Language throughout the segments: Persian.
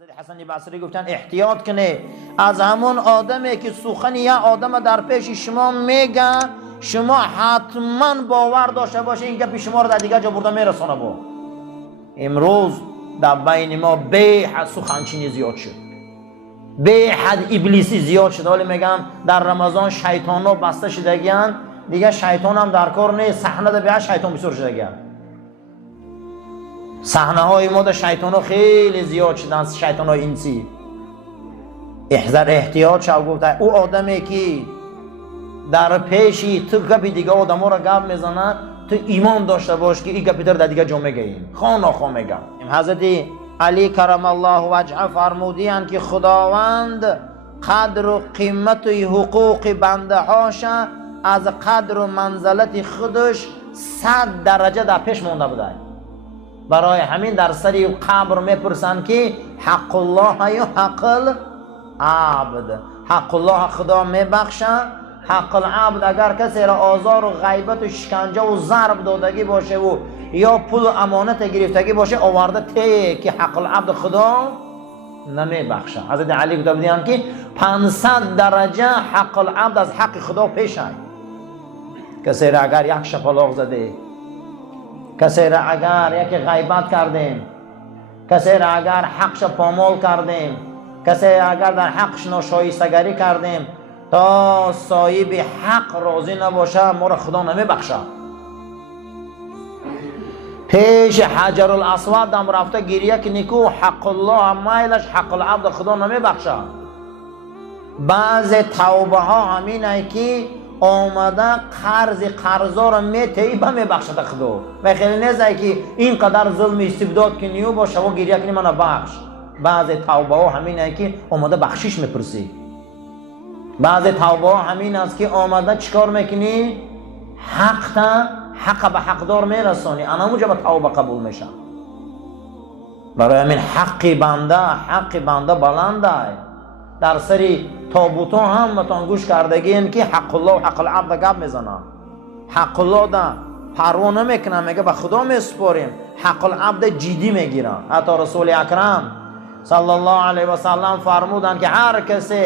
حضرت حسن بصری گفتن احتیاط کنه از همون آدمی که سخن یه آدم در پیش شما میگه، شما حتما باور داشته باشه این گپ شما رو در دیگه جا برده میرسونه. با امروز در بین ما به حد سخنچینی زیاد شد، به حد ابلیسی زیاد شد. ولی میگم در رمضان شیطان ها بسته شدگیان، دیگه شیطان هم در کار نیست، صحنه ده به شیطان بسور شدگیان. صحنه های ما در شیطان ها خیلی زیاد شدن، شیطان های انسی. احتیاط شو. گفته او آدمی که در پیشی تو گپی دیگه آدم ها را گپ میزنه، تو ایمان داشته باش که این گپی در دیگه جا میگیم، خواه نخواه میگم. حضرت علی کرم الله وجهه فرمودین که خداوند قدر و قیمت و حقوق بنده هاش از قدر و منزلت خودش 100 درجه در پیش مونده بوده. برای همین در سری قبر میپرسن که حق الله یا حق العبد. حق الله خدا میبخشه، حق العبد اگر کسی را آزار و غیبت و شکنجه و ضرب دادگی باشه و یا پول امانت گرفتگی باشه آورده ته که حق العبد خدا نمیبخشه. حضرت علی گفته بودن که 500 درجه حق العبد از حق خدا پیشه. کسی را اگر یک شپلاق زده، کسی را اگر یک غیبت کردیم، کسی را اگر حقش پامال کردیم، کسی اگر در حقش ناشایستگی کردیم، تا صاحب حق راضی نباشه ما را خدا نمیبخشه. پیش حجر الاسود هم رفته گریه که نیکو حق الله میلش حق العبد خدا نمیبخشه. بعض توبه ها همینه که آمده قرضا را میتیبه میبخشد خدا. و خیلی نیزه که اینقدر ظلم استبداد که نیو باشه و گریه کنی منو بخش. بعض توبه ها همینه که آمده بخشش میپرسی. بعض توبه ها همین است که آمده چیکار میکنی؟ حق به حقدار میرسانی، انا اونجا به توبه قبول میشه. برای همین حق بنده بلنده. در سری تابوت ها هم متان گوش کردگی این که حق الله و حق العبد گپ میزنه. حق الله ده پروا نمیکنه، میگه به خدا میسپاریم. حق العبد جدی میگیرن. حتی رسول اکرم صلی الله علیه و سلم فرمودن که هر کسی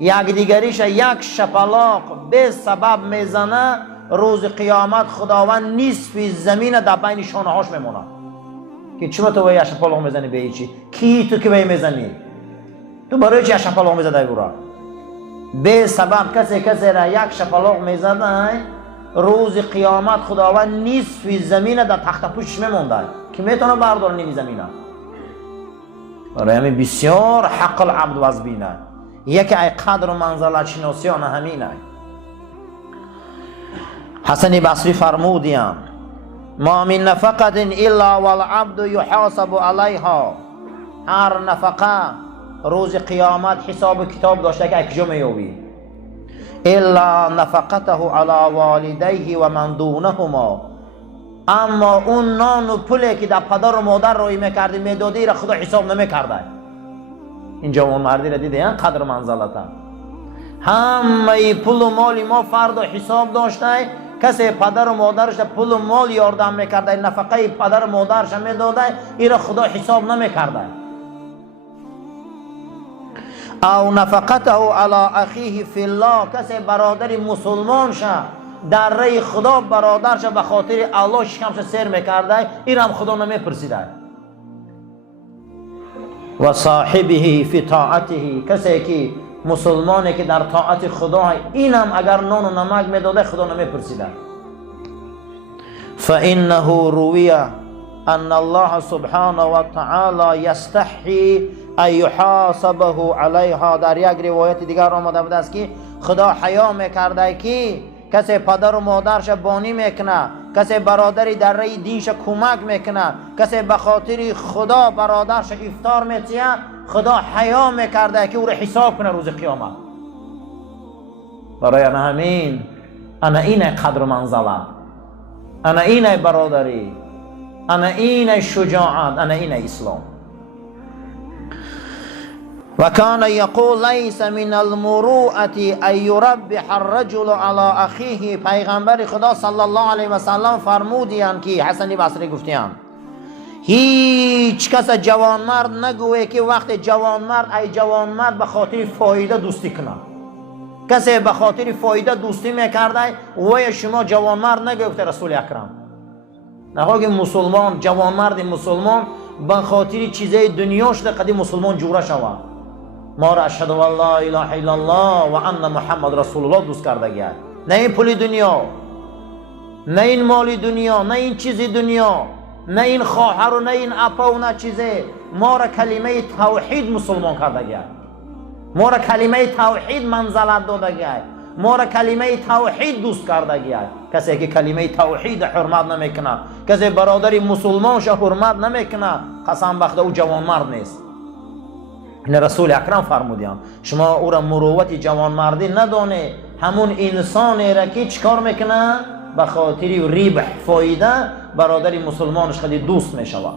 یک دیگریش یک شپلاق به سبب میزنه، روز قیامت خداوند نصف زمین در بین شانه هاش میمونه. که چرا تو یک شپلاق میزنی به چی؟ کی تو که به میزنی؟ تو برای چی شپلاق میزدی برا؟ به سبب کسی را یک شپلاق میزنه، روز قیامت خداوند نصف زمین در تخت پوشش میمونده که میتونه بردار نمی زمینه. برای همین بسیار حق العبد وزبینه. یکی ای قدر و منزلت شناسیان همینه. حسن بصری فرمودیم ما من نفقت الا والعبد یحاسب علیها. هر نفقه روز قیامت حساب کتاب داشته که اکجا میوی. الا نفقته علی والدیه و من دونهما. اما اون نان و پولی که در پدر و مادر روی میکردی میدادی را خدا حساب نمیکرده. اینجا اون مردی را دیده این قدر منزلته. همه پول و مالی ما فرد و حساب داشته. کسی پدر و مادرش پول و مال یاردم میکرده، نفقه پدر و مادرش میداده، این را خدا حساب نمیکرده. او نفقته علی اخیه فی الله. کسی برادر مسلمان شه در راه خدا برادرش به خاطر الله شکمش سیر میکرده، این هم خدا نمیپرسیده. و صاحبه فی طاعته. کسی که مسلمانی که در طاعت خدا این هم اگر نان و نمک میداده خدا نمیپرسیده. فانه رویه ان الله سبحانه و تعالی یستحی ان یحاسبه علیها. در یک روایت دیگر آمده بود است که خدا حیا میکرده که کسی پدر و مادرش بانی میکنه، کسی برادری در راه دینش کمک میکنه، کسی به خاطر خدا برادرش افطار میتیه، خدا حیا میکرده که او را حساب کنه روز قیامت. برای همین انا اینه قدر منزله، انا اینه برادری، انا اینه شجاعت، انا اینه اسلام. و کان یقول لیس من المروءة ان یربح الرجل علی اخیه. پیغمبر خدا صلی الله علیه و سلم فرمودند که حسن بصری گفتند هیچ کس جوانمرد نگوه که وقت جوانمرد ای جوانمرد به خاطر فایده دوستی کنه. کسی به خاطر فایده دوستی میکرده و شما جوانمرد نگفته رسول اکرم. نخواه مسلمان جوانمرد مسلمان به خاطر چیزای دنیاش ده قدیم مسلمان جوره شود. ما را اشهد ان لا اله الا الله و ان محمد رسول الله دوست کرده گرد. نه این پول دنیا، نه این مال دنیا، نه این چیز دنیا، نه این خواهر و نه این اپا و نه چیزه. ما را کلمه توحید مسلمان کرده گرد. ما را کلمه توحید منزلت داده گرد. ما را کلمه توحید دوست کرده گرد. کسی که کلمه توحید حرمت نمیکنه، کسی برادری مسلمانش حرمت نمیکنه، قسم بخدا او جوانمرد نیست. این رسول اکرم فرمودیم شما او را مروت جوانمردی ندانه، همون انسانی را که چکار میکنه به خاطر ریبح فایده برادری مسلمانش خیلی دوست میشود.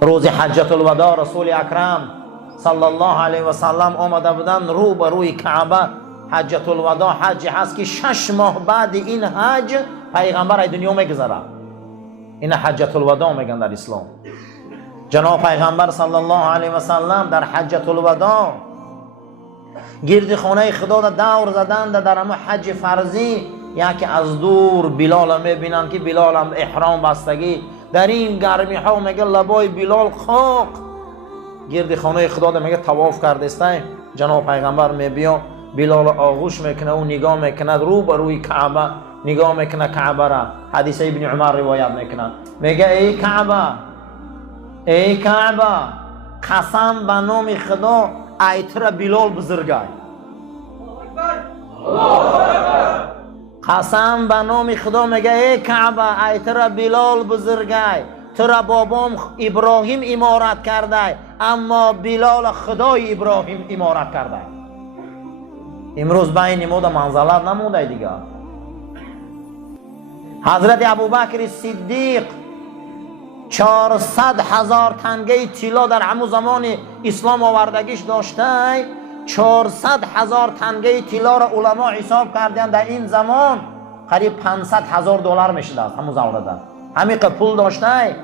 روز حجت الوداع رسول اکرم صلی الله علیه و سلم آمده بودن رو به روی کعبه. حجت الوداع حج هست که 6 ماه بعد این حج پیغمبر ای دنیا میگذره. این حجت الوداع میگن در اسلام. جناب پیغمبر صلی الله علیه و سلم در حجت الوداع گرد خانه خدا را دور زدند. در همه حج فرضی یکی از دور بلال میبینن که بلال هم احرام بستگی در این گرمی ها، میگه لبای بلال خاک. گرد خانه خدا را میگه طواف کرده است. جناب پیغمبر میبیا بلال آغوش میکنه و نگاه میکنه رو به روی کعبه، نگاه میکنه کعبه را. حدیث ابن عمر روایت میکنه، میگه ای کعبه، ای کعبه، قسم به نام خدا ایتر بلال بزرگای. قسم به نام خدا میگه ای کعبه ایتر بلال بزرگای. ترا بابام ابراهیم امارت کرده اما بلال خدای ابراهیم امارت کرده. امروز بین ما منزلت نموده دیگه. حضرت ابوبکر صدیق 400,000 تنگه طلا در همون زمان اسلام آوردگیش داشته. 400,000 تنگه طلا را علما حساب کردن در این زمان قریب 500,000 دلار میشده است. همون زمان همین پول داشته.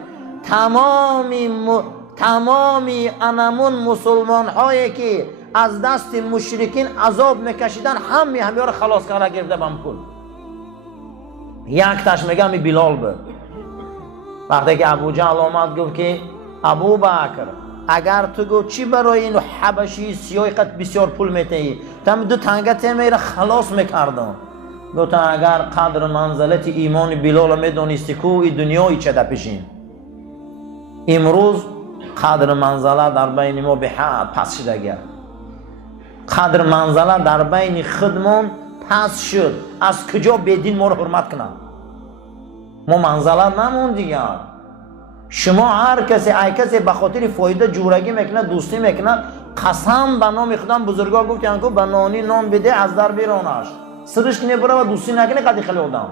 تمامی انمون مسلمان هایی که از دست مشرکین عذاب میکشیدن همه را خلاص کرده گرفته بم پول. یک تاش میگم بلال بود. وقتی که ابو جهل آمد گفت که ابو بکر اگر تو گفت چی برای این حبشی سیاه قد بسیار پول میتهی، تم دو تنگت میره خلاص میکردن. گفت اگر قدر منزلت ایمان بلال میدونستی که این دنیای چه پیشین، امروز قدر منزله در بین ما به حد پس شده گرد. قدر منزله در بین خودمون پس شد. از کجا بدین ما رو حرمت کنن؟ ما منزله نمون دیگه. شما هر کسی ای کسی به خاطر فایده جورگی میکنه، دوستی میکنه، قسم به نام خودم بزرگا گفتن که به نانی نام بده از در بیرونش سرش کنه بره و دوستی نکنه. قدی خیلی آدم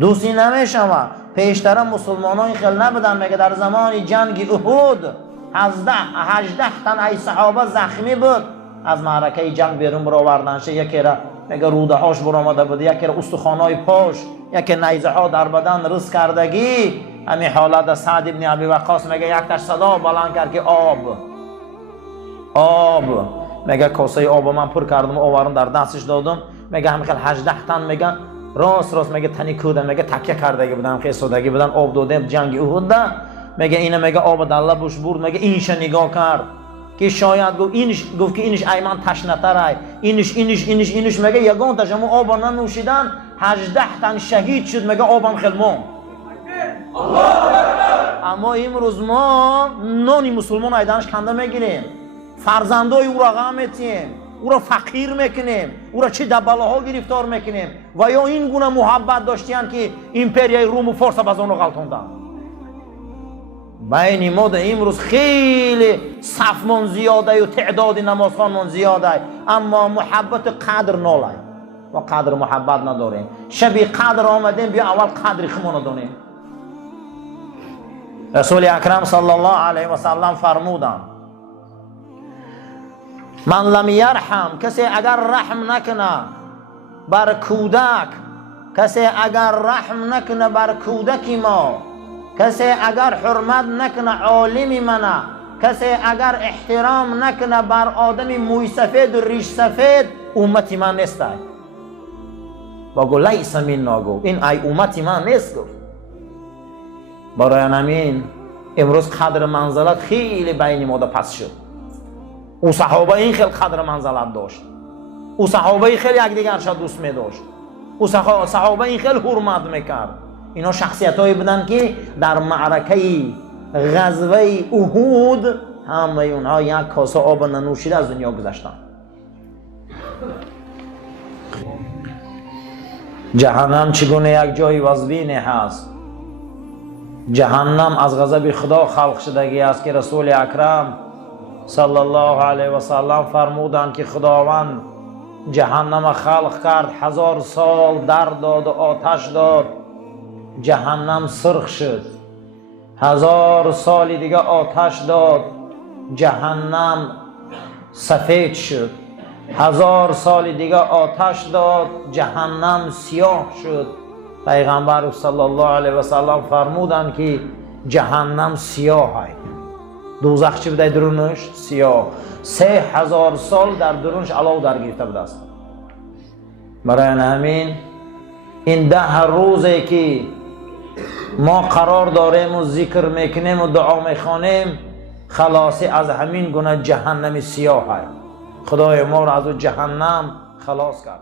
دوستی نمیشوه. پیشتر مسلمان های خیلی نبودن. میگه در زمان جنگ احد 18 تن ای صحابه زخمی بود. از معرکه جنگ بیرون برآوردنش. یکی را میگه روده هاش برآمده بود، یکی را استخوانای پاش، یکی نیزه ها در بدن رس کردگی. همین حالت سعد ابن ابی وقاص میگه یک تاش صدا بلند کرد که آب. میگه کاسه آب من پر کردم آوردم در دستش دادم. میگه همین خیلی 18 تن میگه راست میگه تنی کودن، میگه تکیه کردگی بودن، خیلی سودگی بودن. آب دادم جنگ احد ده. میگه اینه میگه آب در لبش برد. میگه اینش نگاه کرد که شاید گفت که اینش ایمان تشنه‌تره، اینش میگه یگان تاش همون آب ننوشیدن 18 تن شهید شد. میگه آبم خیلی مون. اما امروز ما نانی مسلمان ایدانش کنده میگیریم، فرزندای او را غم میتیم، او را فقیر میکنیم، او را چه دبلاها گرفتار میکنیم. و یا این گونه محبت داشتین که امپریای روم و فارس باز اون رو غلطوندن. بین ما ده امروز خیلی صفمون زیاده و تعداد نمازخوانمون زیاده، اما محبت قدر ناله و قدر محبت نداریم. شبی قدر آمدیم بیا اول قدر خمون دانیم. رسول اکرم صلی الله علیه و سلم فرمودن من لم یرحم، کسی اگر رحم نکنه بر کودک، کسی اگر رحم نکنه بر کودک ما کسی اگر حرمت نکنه عالم منه، کسی اگر احترام نکنه بر آدم موی سفید و ریش سفید، امتی من نیست. با گو لیس منا، گو این ای امتی من نیست. گفت برای همین امروز قدر منزلت خیلی بین ما پس شد. او صحابه این خیلی قدر منزلت داشت، او صحابه خیلی یکدیگر را دوست می داشت، او صحابه این خیلی حرمت میکرد. اینا شخصیت هایی بودن که در معرکه غزوه احد همه اونها یک کاسه آب ننوشیده از دنیا گذشتن. جهنم چگونه یک جای وزبینی هست. جهنم از غضب خدا خلق شدگی است که رسول اکرم صلی الله علیه و سلم فرمودند که خداوند جهنم خلق کرد، 1000 سال درد داد و آتش داد، جهنم سرخ شد. 1000 سال دیگه آتش داد، جهنم سفید شد. 1000 سال دیگه آتش داد، جهنم سیاه شد. پیغمبر صلی الله علیه و سلم فرمودند که جهنم سیاه است. دوزخ چی بوده درونش؟ سیاه. 3000 سال در درونش علاو در گرفته بوده است. برای همین این 10 روزی که ما قرار داریم و ذکر میکنیم و دعا میخوانیم، خلاصی از همین گونه جهنم سیاه است. خدای ما را از جهنم خلاص کرد.